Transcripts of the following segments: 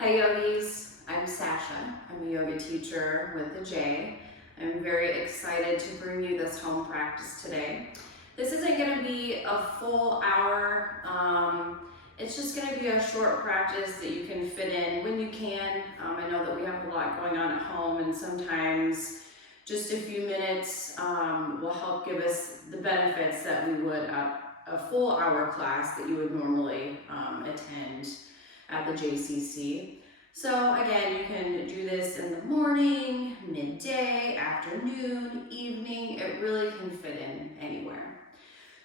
Hi yogis, I'm Sasha. I'm a yoga teacher with the J. I'm very excited to bring you this home practice today. This isn't going to be a full hour. It's just going to be a short practice that you can fit in when you can. I know that we have a lot going on at home, and sometimes just a few minutes will help give us the benefits that we would at a full hour class that you would normally attend at the JCC. So again, you can do this in the morning, midday, afternoon, evening. It really can fit in anywhere.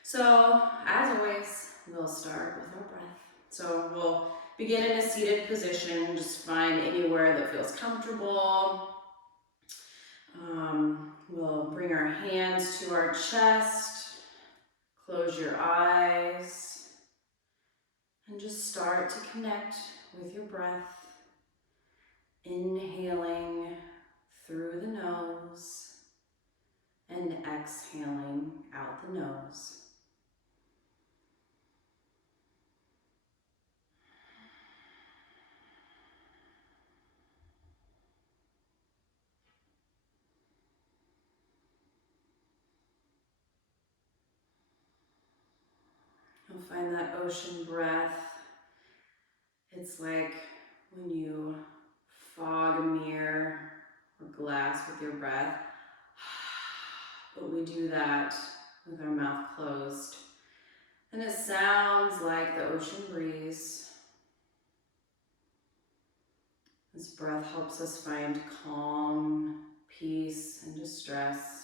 So as always, we'll start with our breath. So we'll begin in a seated position. Just find anywhere that feels comfortable. We'll bring our hands to our chest. Close your eyes. And just start to connect with your breath. Inhaling through the nose and exhaling out the nose. You'll find that ocean breath. It's like when you fog a mirror or glass with your breath, but we do that with our mouth closed. And it sounds like the ocean breeze. This breath helps us find calm, peace, and distress.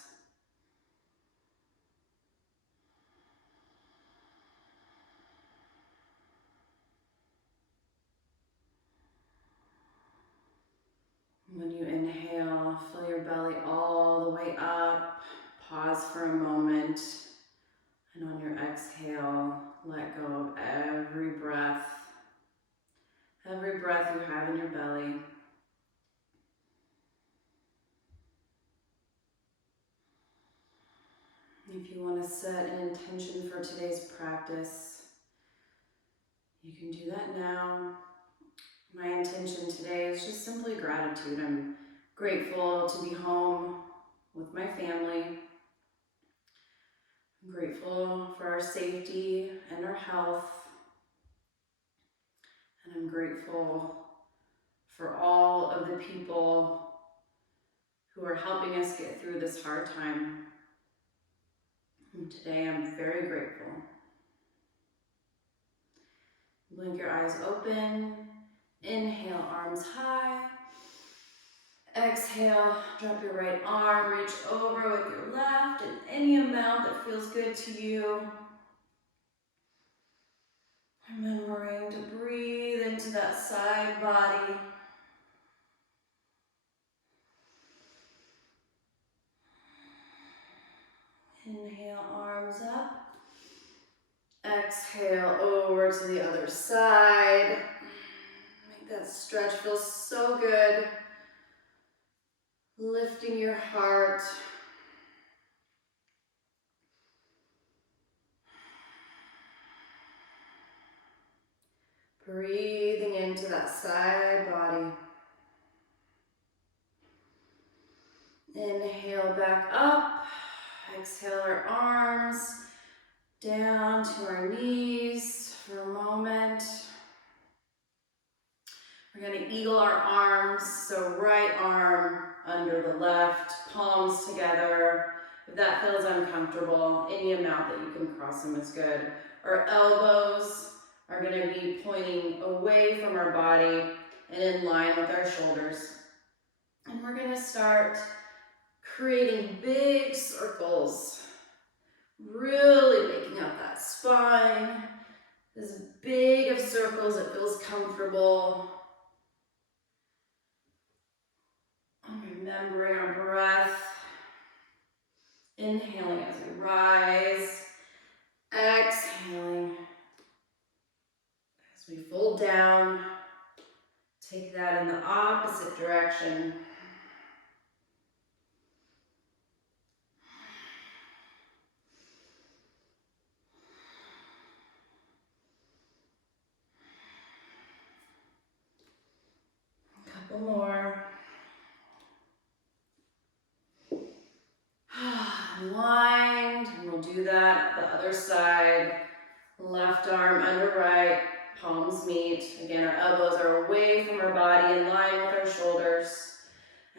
When you inhale, fill your belly all the way up. Pause for a moment. And on your exhale, let go of every breath you have in your belly. If you want to set an intention for today's practice, you can do that now. My intention today is just simply gratitude. I'm grateful to be home with my family. I'm grateful for our safety and our health. And I'm grateful for all of the people who are helping us get through this hard time. And today I'm very grateful. Blink your eyes open. Inhale, arms high. Exhale, drop your right arm, reach over with your left in any amount that feels good to you. Remembering to breathe into that side body. Inhale, arms up. Exhale over to the other side. Make that stretch feel so good. Lifting your heart. Breathing into that side body. Inhale back up. Exhale our arms down to our knees for a moment. We're going to eagle our arms, so right arm under the left, palms together. If that feels uncomfortable, any amount that you can cross them is good. Our elbows are going to be pointing away from our body and in line with our shoulders. And we're going to start creating big circles, really making up that spine. As big of circles, it feels comfortable. Remembering our breath. Inhaling as we rise. Exhaling as we fold down. Take that in the opposite direction. couple more. Unwind, and we'll do that the other side. Left arm under right, palms meet. Again, our elbows are away from our body, in line with our shoulders.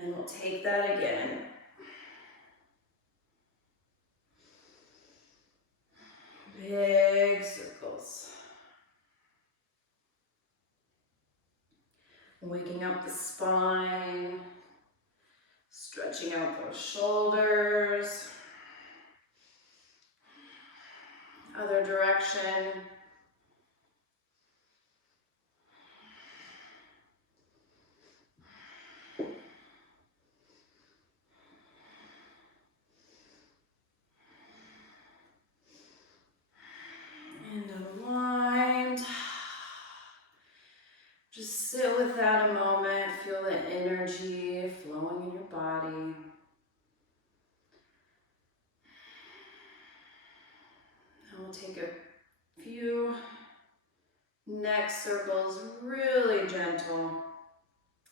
And we'll take that again. Big circles. Waking up the spine, stretching out those shoulders. Other direction. And unwind. Just sit with that a moment. Feel the energy flowing in your body. And we'll take a few neck circles, really gentle.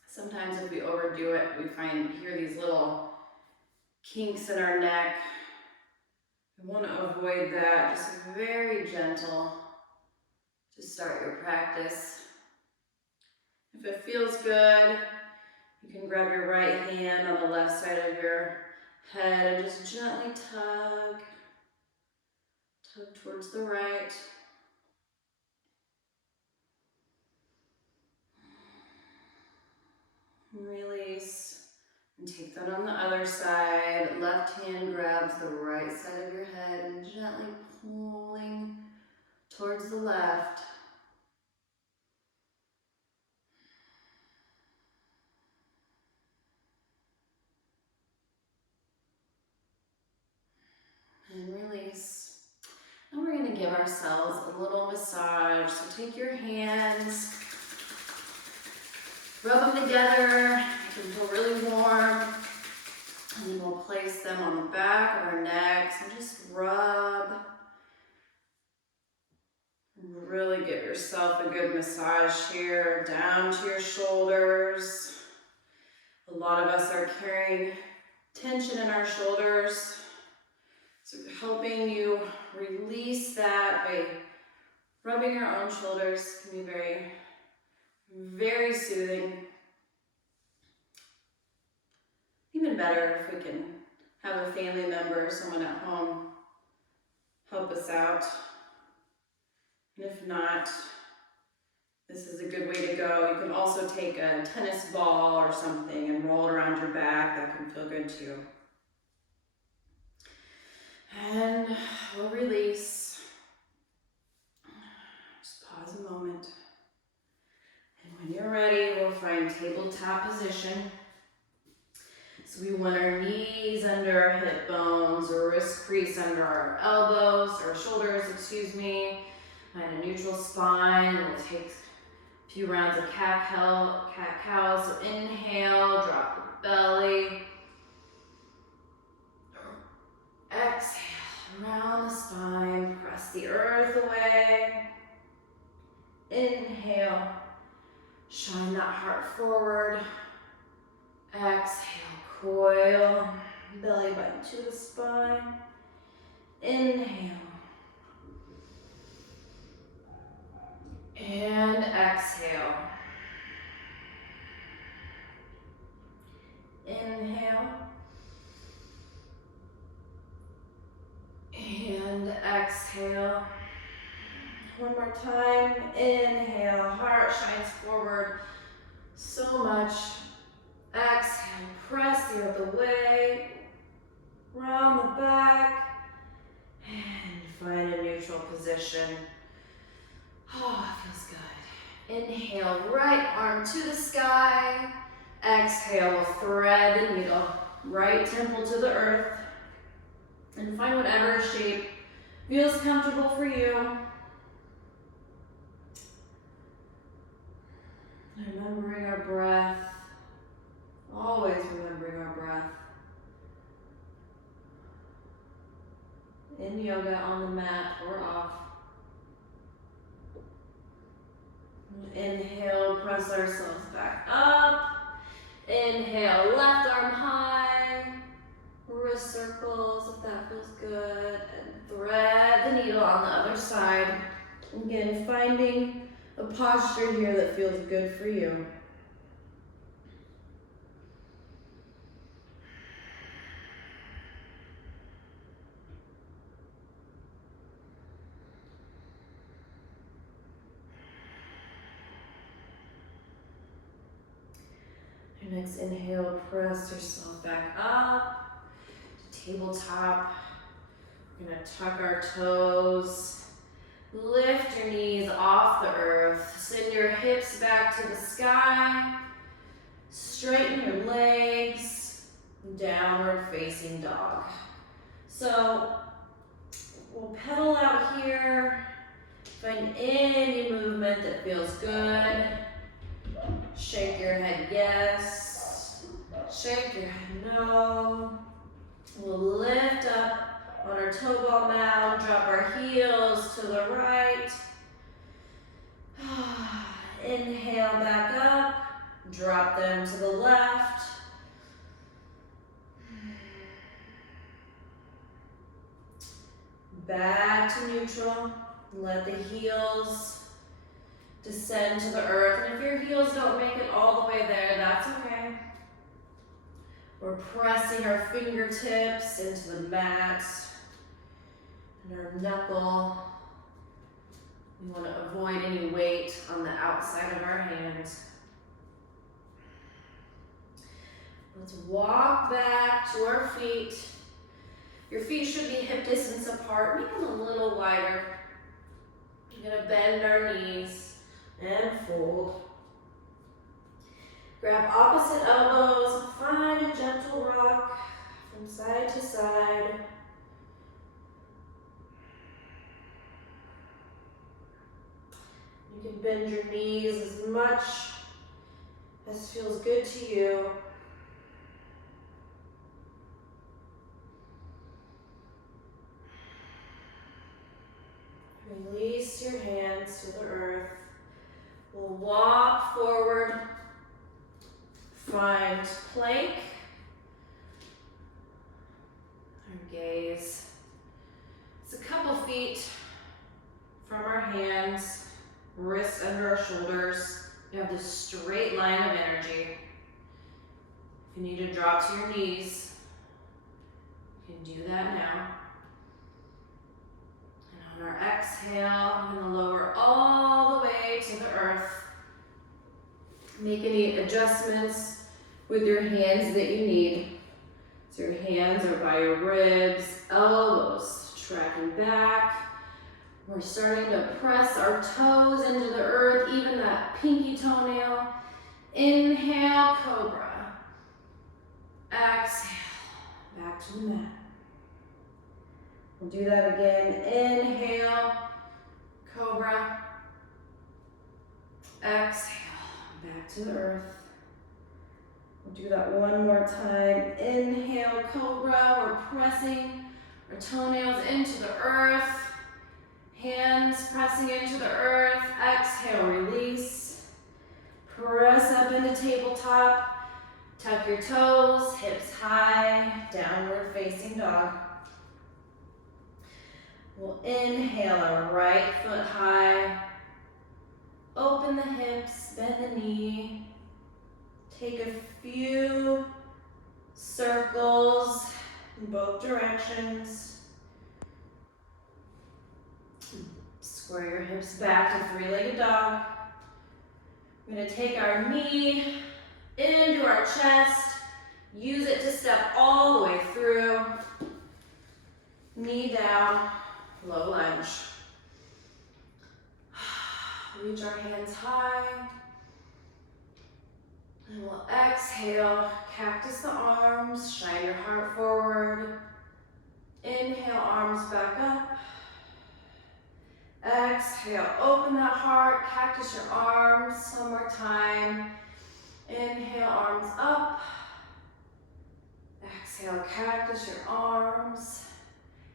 Sometimes if we overdo it, we hear these little kinks in our neck. We want to avoid that. Just very gentle to start your practice. If it feels good, you can grab your right hand on the left side of your head and just gently tug towards the right. Release, and take that on the other side. Left hand grabs the right side of your head and gently pulling towards the left. And release. And we're going to give ourselves a little massage. So take your hands, rub them together, make them feel really warm. And then we'll place them on the back of our necks and just rub. Really give yourself a good massage here, down to your shoulders. A lot of us are carrying tension in our shoulders. So helping you release that by rubbing your own shoulders can be very, very soothing. Even better if we can have a family member or someone at home help us out. And if not, this is a good way to go. You can also take a tennis ball or something and roll it around your back. That can feel good too. And we'll release. Just pause a moment. And when you're ready, we'll find tabletop position. So we want our knees under our hip bones, or wrist crease under our elbows, or shoulders, excuse me. Find a neutral spine, and we'll take a few rounds of cat-cow. So inhale, drop the belly. Exhale, around the spine, press the earth away. Inhale, shine that heart forward. Exhale, coil, belly button to the spine. Inhale. And exhale. Inhale. And exhale. One more time. Inhale. Heart shines forward so much. Exhale. Press the earth away. Round the back. And find a neutral position. Oh, it feels good. Inhale, right arm to the sky. Exhale, thread the needle. Right temple to the earth. And find whatever shape feels comfortable for you. Remembering our breath. Always remembering our breath. In yoga, on the mat, or off. Inhale, press ourselves back up. Inhale, left arm high. Wrist circles if that feels good. And thread the needle on the other side. Again, finding a posture here that feels good for you. Your next inhale, press yourself back up to tabletop. We're gonna tuck our toes. Lift your knees off the earth. Send your hips back to the sky. Straighten your legs. Downward facing dog. So we'll pedal out here. Find any movement that feels good. Shake your head yes. Shake your head no. We'll lift up on our toe ball mound, drop our heels to the right. Inhale back up, drop them to the left. Back to neutral. Let the heels descend to the earth. And if your heels don't make it all the way there, that's okay. We're pressing our fingertips into the mat and our knuckle. We want to avoid any weight on the outside of our hands. Let's walk back to our feet. Your feet should be hip distance apart, maybe a little wider. We're going to bend our knees and fold. Grab opposite elbows, find a gentle rock from side to side. You can bend your knees as much as feels good to you. Release your hands to the earth. We'll walk forward. Find plank. Our gaze. It's a couple feet from our hands, wrists under our shoulders. You have this straight line of energy. If you need to drop to your knees, you can do that now. And on our exhale, I'm going to lower all the way to the earth. Make any adjustments with your hands that you need. So your hands are by your ribs, elbows tracking back. We're starting to press our toes into the earth, even that pinky toenail. Inhale, cobra. Exhale, back to the mat. We'll do that again. Inhale, cobra. Exhale, back to the earth. We'll do that one more time. Inhale, cobra. We're pressing our toenails into the earth. Hands pressing into the earth. Exhale, release. Press up into tabletop. Tuck your toes, hips high, downward facing dog. We'll inhale our right foot high. Open the hips, bend the knee. Take a few circles in both directions. Square your hips back to three-legged dog. We're going to take our knee into our chest. Use it to step all the way through. Knee down, low lunge. Reach our hands high. And we'll exhale, cactus the arms, shine your heart forward. Inhale, arms back up. Exhale, open that heart, cactus your arms. One more time. Inhale, arms up. Exhale, cactus your arms.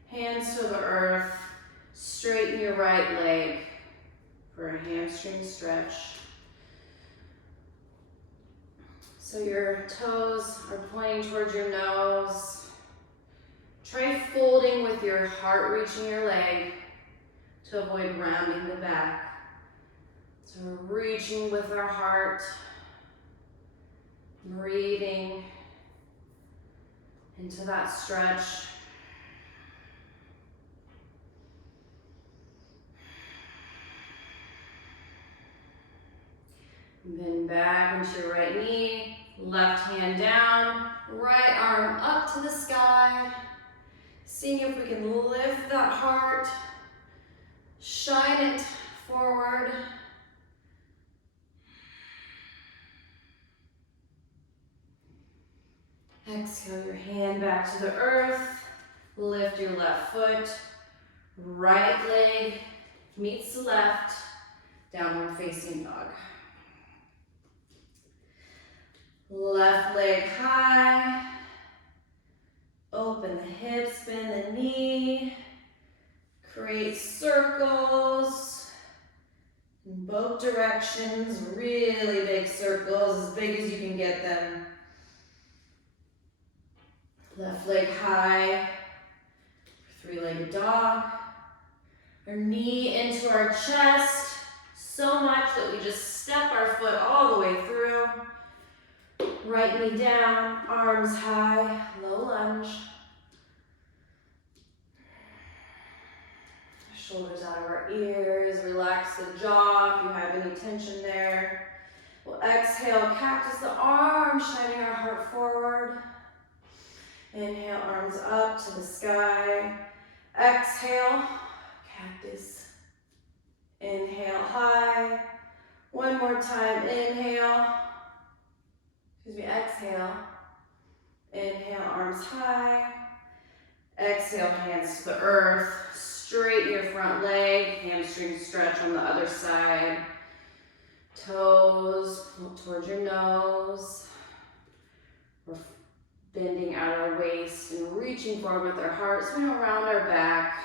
Hands to the earth. Straighten your right leg for a hamstring stretch. So your toes are pointing towards your nose. Try folding with your heart reaching your leg to avoid rounding the back. So we're reaching with our heart, breathing into that stretch. Bend back into your right knee, left hand down, right arm up to the sky. Seeing if we can lift that heart, shine it forward. Exhale your hand back to the earth. Lift your left foot. Right leg meets the left. Downward facing dog. Left leg high. Open the hips, bend the knee. Create circles in both directions. Really big circles, as big as you can get them. Left leg high, three-legged dog. Our knee into our chest, so much that we just step our foot all the way through. Right knee down, arms high, low lunge. Shoulders out of our ears, relax the jaw if you have any tension there. We'll exhale, cactus the arms, shining our heart forward. Inhale, arms up to the sky. Exhale, cactus. Inhale, high. One more time, inhale. Exhale. Inhale, arms high. Exhale, hands to the earth. Straighten your front leg, hamstring stretch on the other side. Toes towards your nose. We're bending out our waist and reaching forward with our heart so we don't round our back.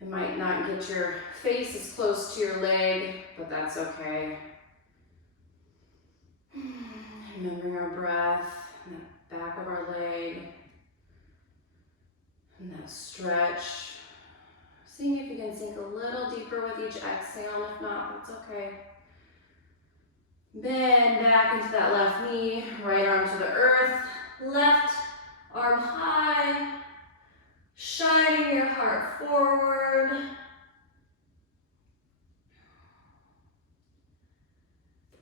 It might not get your face as close to your leg, but that's okay. Remembering our breath, and the back of our leg, and that stretch. Seeing if you can sink a little deeper with each exhale, and if not, that's okay. Bend back into that left knee, right arm to the earth, left arm high, shining your heart forward.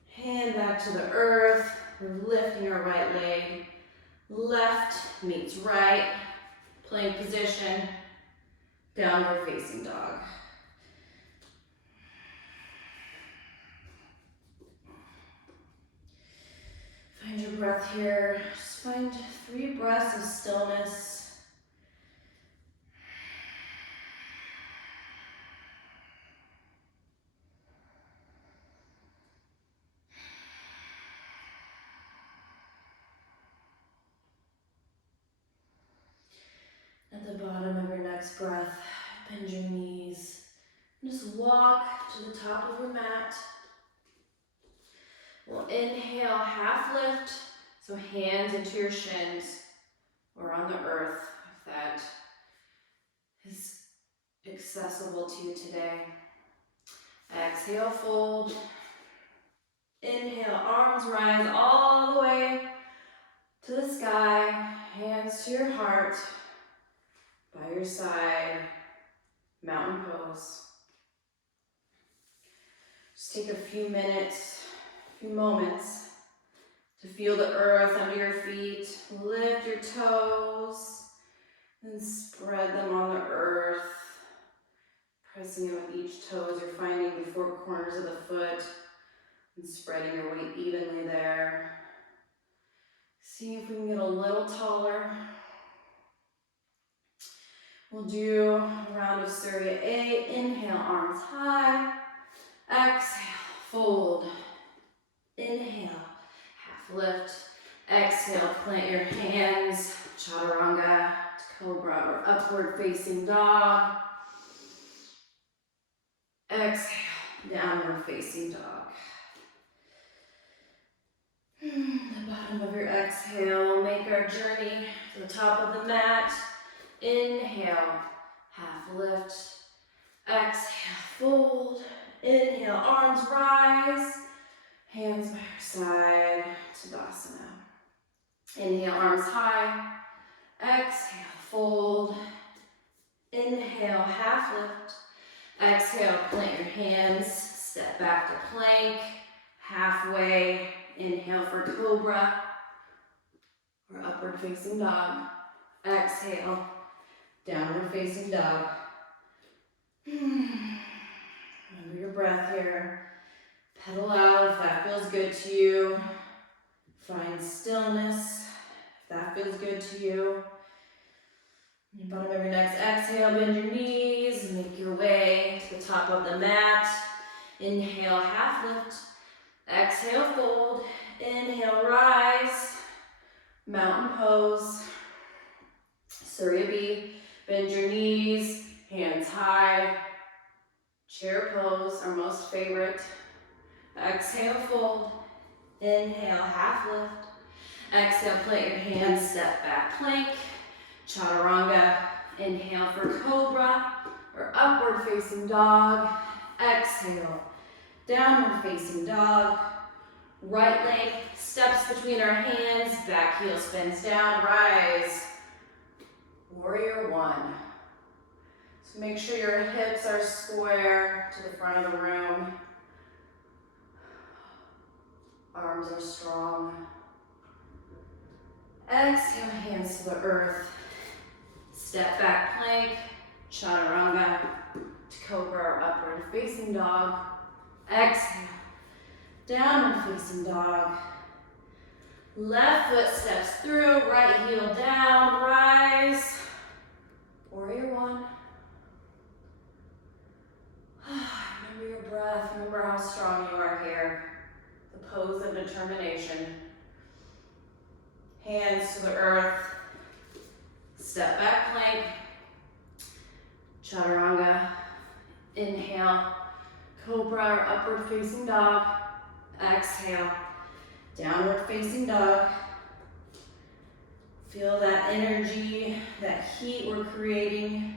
Hand back to the earth, we're lifting our right leg, left meets right, plank position, downward facing dog. Find your breath here. Just find 3 breaths of stillness. At the bottom of your next breath, bend your knees. And just walk to the top of your mat. We'll inhale, half lift, so hands into your shins or on the earth if that is accessible to you today. Exhale, fold. Inhale, arms rise all the way to the sky, hands to your heart, by your side, mountain pose. Just take a few minutes, a few moments to feel the earth under your feet. Lift your toes and spread them on the earth. Pressing in with each toe as you're finding the 4 corners of the foot and spreading your weight evenly there. See if we can get a little taller. We'll do a round of Surya A. Inhale, arms high. Exhale, fold. Inhale, half lift. Exhale, plant your hands. Chaturanga, cobra, or upward facing dog. Exhale, downward facing dog. The bottom of your exhale will make our journey to the top of the mat. Inhale, half lift. Exhale, fold. Inhale, arms rise. Hands by your side, Tadasana. Inhale, arms high. Exhale, fold. Inhale, half lift. Exhale, plant your hands. Step back to plank. Halfway. Inhale for cobra or upward facing dog. Exhale, downward facing dog. Remember your breath here. Pedal out if that feels good to you. Find stillness if that feels good to you. Bottom of your next exhale, bend your knees, make your way to the top of the mat. Inhale, half lift. Exhale, fold. Inhale, rise. Mountain pose. Surya B. Bend your knees, hands high. Chair pose, our most favorite. Exhale, fold. Inhale, half lift. Exhale, plant your hands, step back plank. Chaturanga. Inhale for cobra or upward facing dog. Exhale, downward facing dog. Right leg steps between our hands, back heel spins down, rise. Warrior one. So make sure your hips are square to the front of the room. Arms are strong. Exhale, hands to the earth. Step back plank, chaturanga, to cobra or upward facing dog. Exhale, downward facing dog. Left foot steps through, right heel down, rise. Warrior one. Remember your breath, remember how strong you are here. The pose of determination. Hands to the earth. Step back plank. Chaturanga. Inhale. Cobra or upward facing dog. Exhale. Downward facing dog. Feel that energy, that heat we're creating.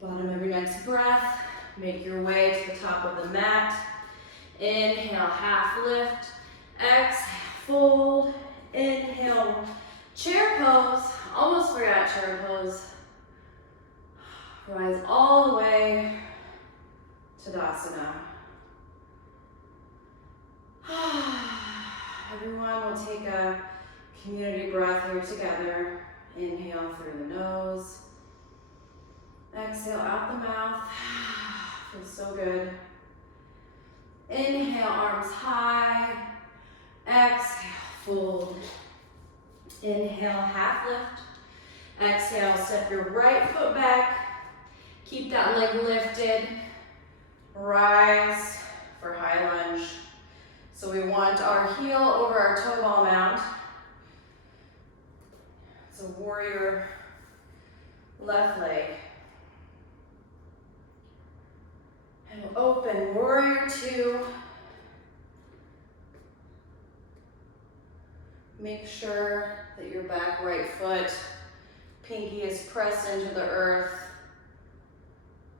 Bottom of your next breath. Make your way to the top of the mat. Inhale, half lift. Exhale, fold. Inhale, chair pose. Almost forgot chair pose. Rise all the way to Tadasana. Everyone will take a community breath here together. Inhale through the nose. Exhale out the mouth. Feels so good. Inhale, arms high. Exhale, fold. Inhale, half lift. Exhale, step your right foot back. Keep that leg lifted. Rise for high lunge. So we want our heel over our toe ball mount. It's a warrior left leg. And we'll open warrior two. Make sure that your back right foot, pinky is pressed into the earth.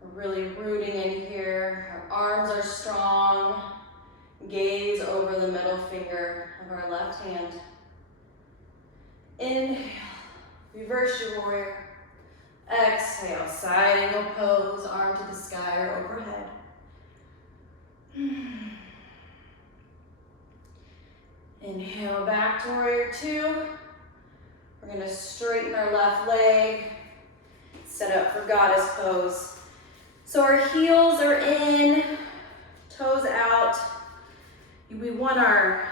We're really rooting in here. Our arms are strong. Gaze over the middle finger of our left hand. Inhale, reverse your warrior. Exhale, side angle pose, arm to the sky or overhead. Inhale, back to warrior two. We're gonna straighten our left leg, set up for goddess pose. So our heels are in, toes out. We want our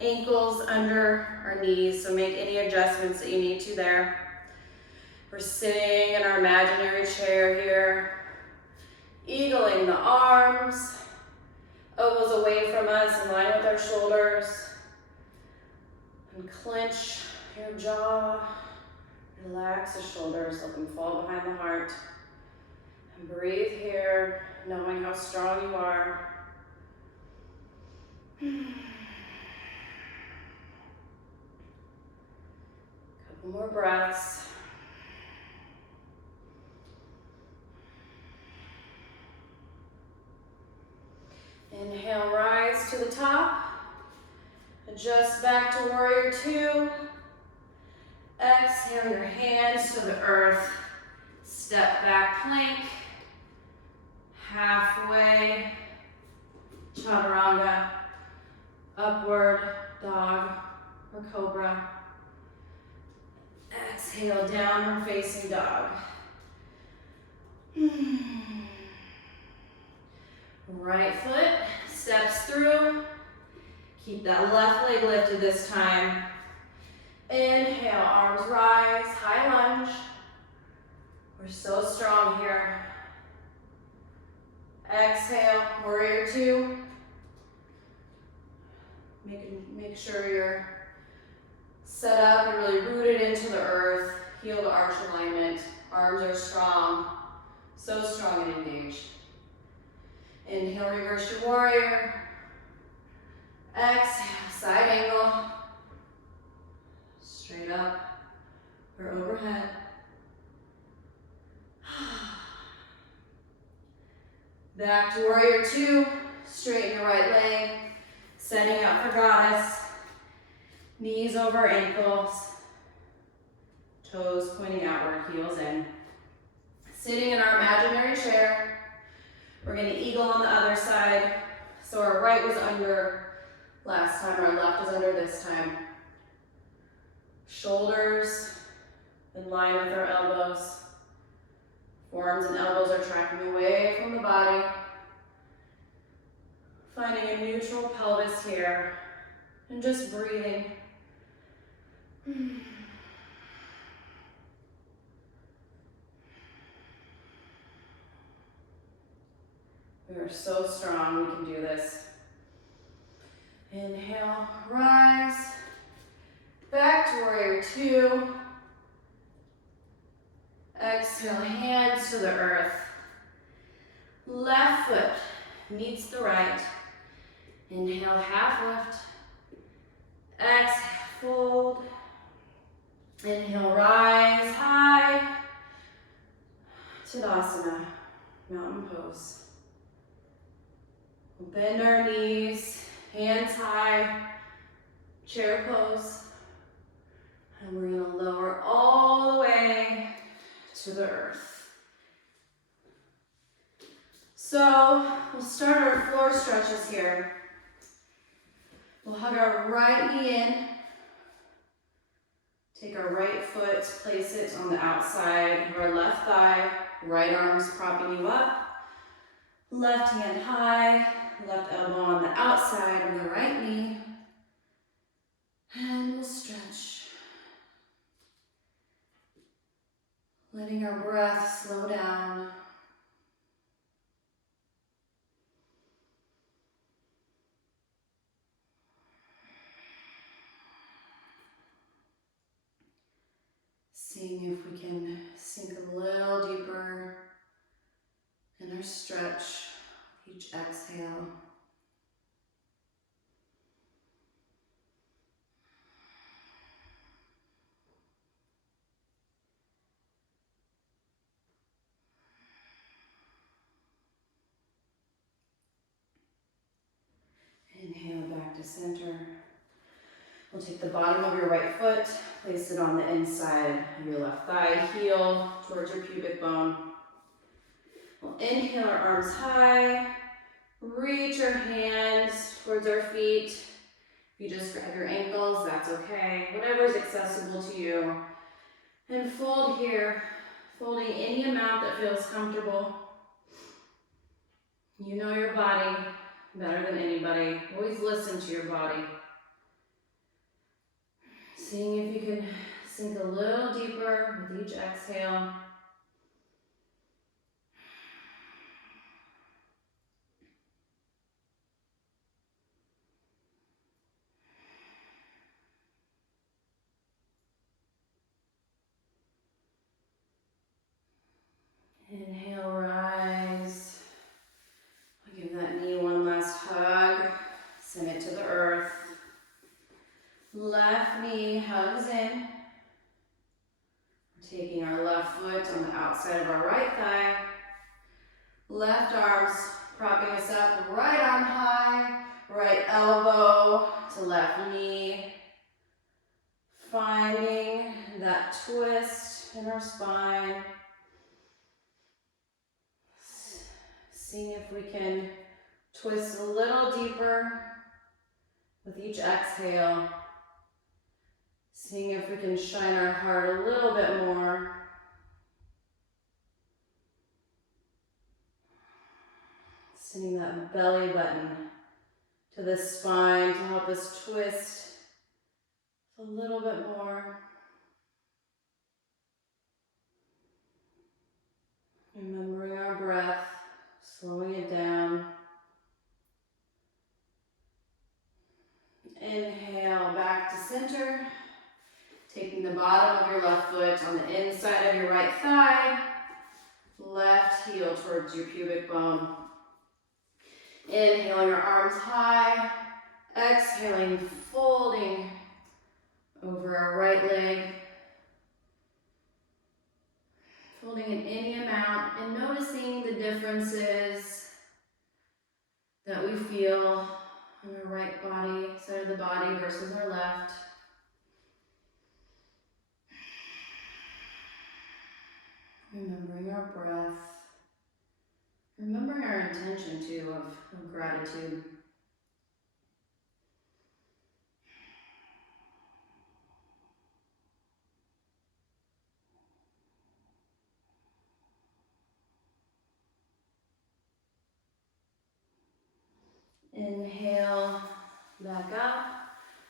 ankles under our knees, so make any adjustments that you need to there. We're sitting in our imaginary chair here, eagling the arms, elbows away from us, in line with our shoulders. And clench your jaw, relax the shoulders, let them fall behind the heart. And breathe here, knowing how strong you are. more breaths. Inhale, rise to the top. Adjust back to warrior two. Exhale your hands to the earth. Step back plank. Halfway chaturanga. Upward dog or cobra. Exhale, downward facing dog. Right foot steps through. Keep that left leg lifted this time. Inhale, arms rise, high lunge. We're so strong here. Exhale, warrior two. Make sure you're set up, you're really rooted into the earth. Heel to arch alignment. Arms are strong. So strong and engaged. Inhale, reverse your warrior. Exhale, side angle. Straight up or overhead. Back to warrior two. Straighten your right leg. Setting up for goddess. Knees over ankles. Toes pointing outward, heels in. Sitting in our imaginary chair. We're going to eagle on the other side. So our right was under last time, our left is under this time. Shoulders in line with our elbows. Forearms and elbows are tracking away from the body. Finding a neutral pelvis here. And just breathing. We are so strong, we can do this. Inhale, rise. Back to warrior two. Exhale, hands to the earth. Left foot meets the right. Inhale, half lift. Exhale, fold. Inhale, rise high. Tadasana, mountain pose. We'll bend our knees, hands high, chair pose. And we're going to lower all the way to the earth. So we'll start our floor stretches here. We'll hug our right knee in. Take our right foot, place it on the outside of our left thigh. Right arm's propping you up. Left hand high. Left elbow on the outside of the right knee. And we'll stretch. Letting our breath slow down. Seeing if we can sink a little deeper in our stretch, each exhale. Inhale back to center. We'll take the bottom of your right foot, place it on the inside of your left thigh, heel towards your pubic bone. We'll inhale our arms high, reach our hands towards our feet. If you just grab your ankles, that's okay. Whatever is accessible to you. And fold here, folding any amount that feels comfortable. You know your body better than anybody. Always listen to your body. Seeing if you can sink a little deeper with each exhale. Inhale, rise. I'll give that knee one last hug. Send it to the earth. Left knee hugs in. up, right arm high, right elbow to left knee. Finding that twist in our spine. Seeing if we can twist a little deeper with each exhale. Seeing if we can shine our heart a little bit more. Sending that belly button to the spine to help us twist a little bit more. Remembering our breath, slowing it down. Inhale back to center. Taking the bottom of your left foot on the inside of your right thigh. Left heel towards your pubic bone. Inhaling your arms high. Exhaling, folding over our right leg. Folding in any amount and noticing the differences that we feel on our right body, side of the body versus our left. Remembering our breath. Remembering our intention too of gratitude. Inhale, back up.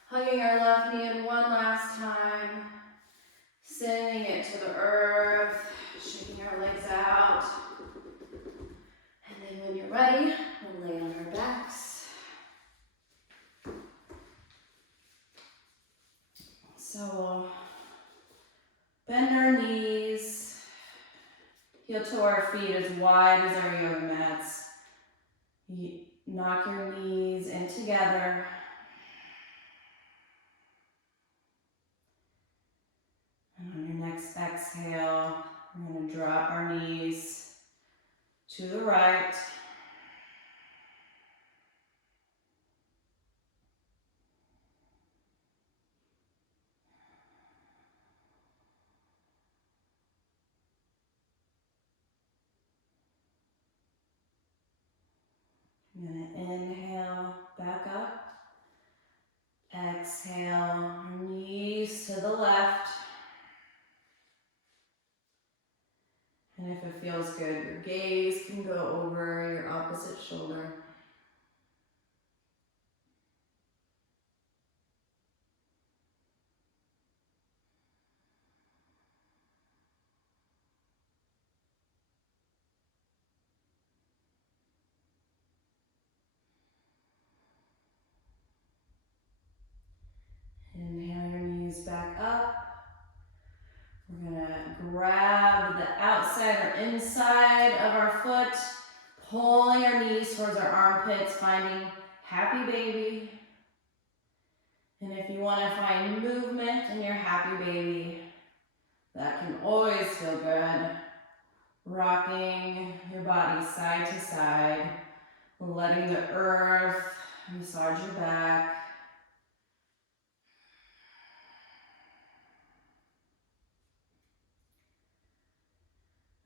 Hugging our left knee in one last time. Sending it to the earth. Shaking our legs out. And then when you're ready, we'll lay on our backs. So we'll bend our knees. Heel to our feet as wide as our yoga mats. Knock your knees in together. And on your next exhale, we're going to drop our knees to the right. I'm going to inhale back up. Exhale, our knees to the left. And if it feels good, your gaze can go over your opposite shoulder. Inhale your knees back up. We're going to grab the outside or inside of our foot, pulling our knees towards our armpits, finding happy baby. And if you want to find movement in your happy baby, that can always feel good. Rocking your body side to side, letting the earth massage your back.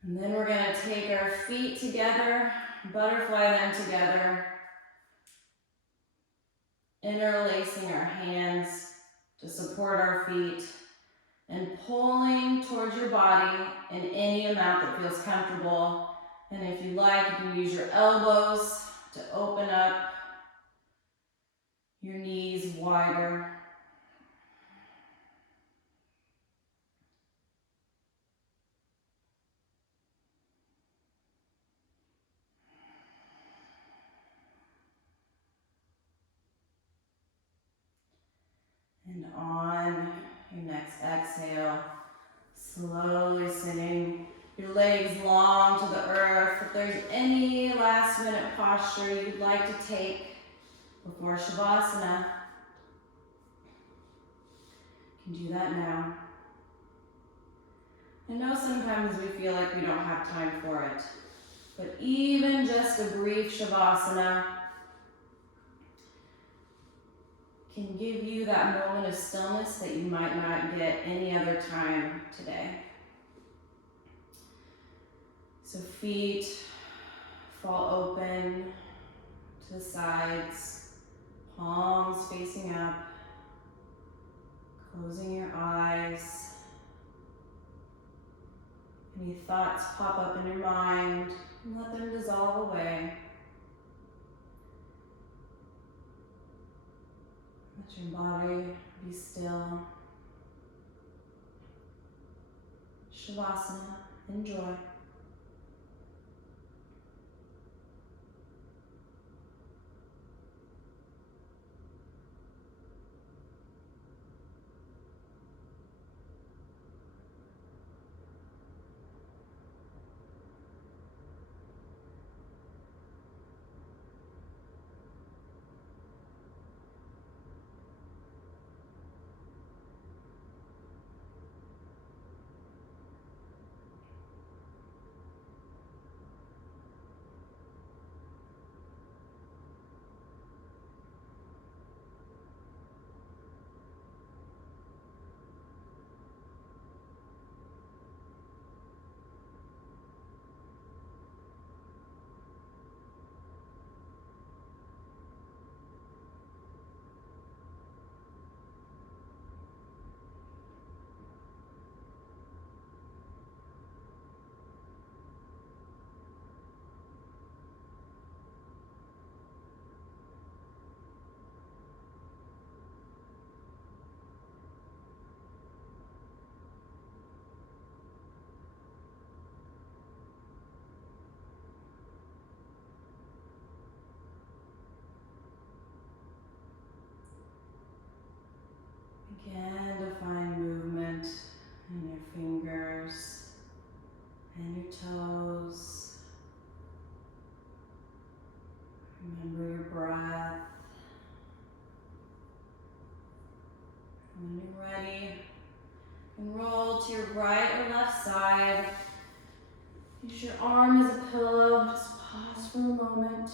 And then we're going to take our feet together, butterfly them together, interlacing our hands to support our feet, and pulling towards your body in any amount that feels comfortable. And if you like, you can use your elbows to open up your knees wider. And on your next exhale, slowly sending your legs long to the earth. If there's any last minute posture you'd like to take before Shavasana, you can do that now. I know sometimes we feel like we don't have time for it, But even just a brief Shavasana can give you that moment of stillness that you might not get any other time today. So feet fall open to the sides, palms facing up, closing your eyes. Any thoughts pop up in your mind, and let them dissolve away. Let your body be still. Shavasana, enjoy. Again, define movement in your fingers and your toes. Remember your breath. When you're ready, you can roll to your right or left side. Use your arm as a pillow. Just pause for a moment.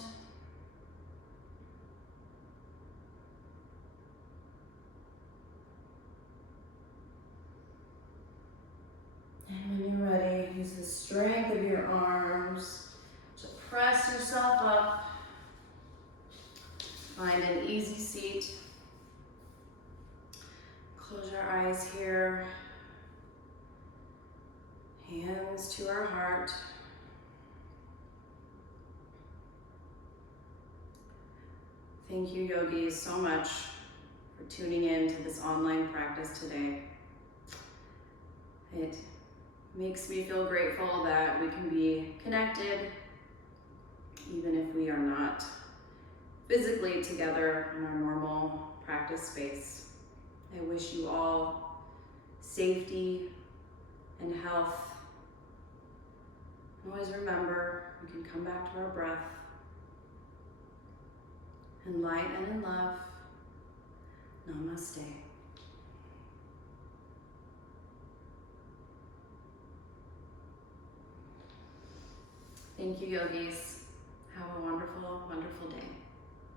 And when you're ready, use the strength of your arms to press yourself up. Find an easy seat. Close your eyes here. Hands to our heart. Thank you, yogis, so much for tuning in to this online practice today. It makes me feel grateful that we can be connected, even if we are not physically together in our normal practice space. I wish you all safety and health. And always remember, we can come back to our breath. In light and in love, namaste. Thank you, yogis. Have a wonderful, wonderful day.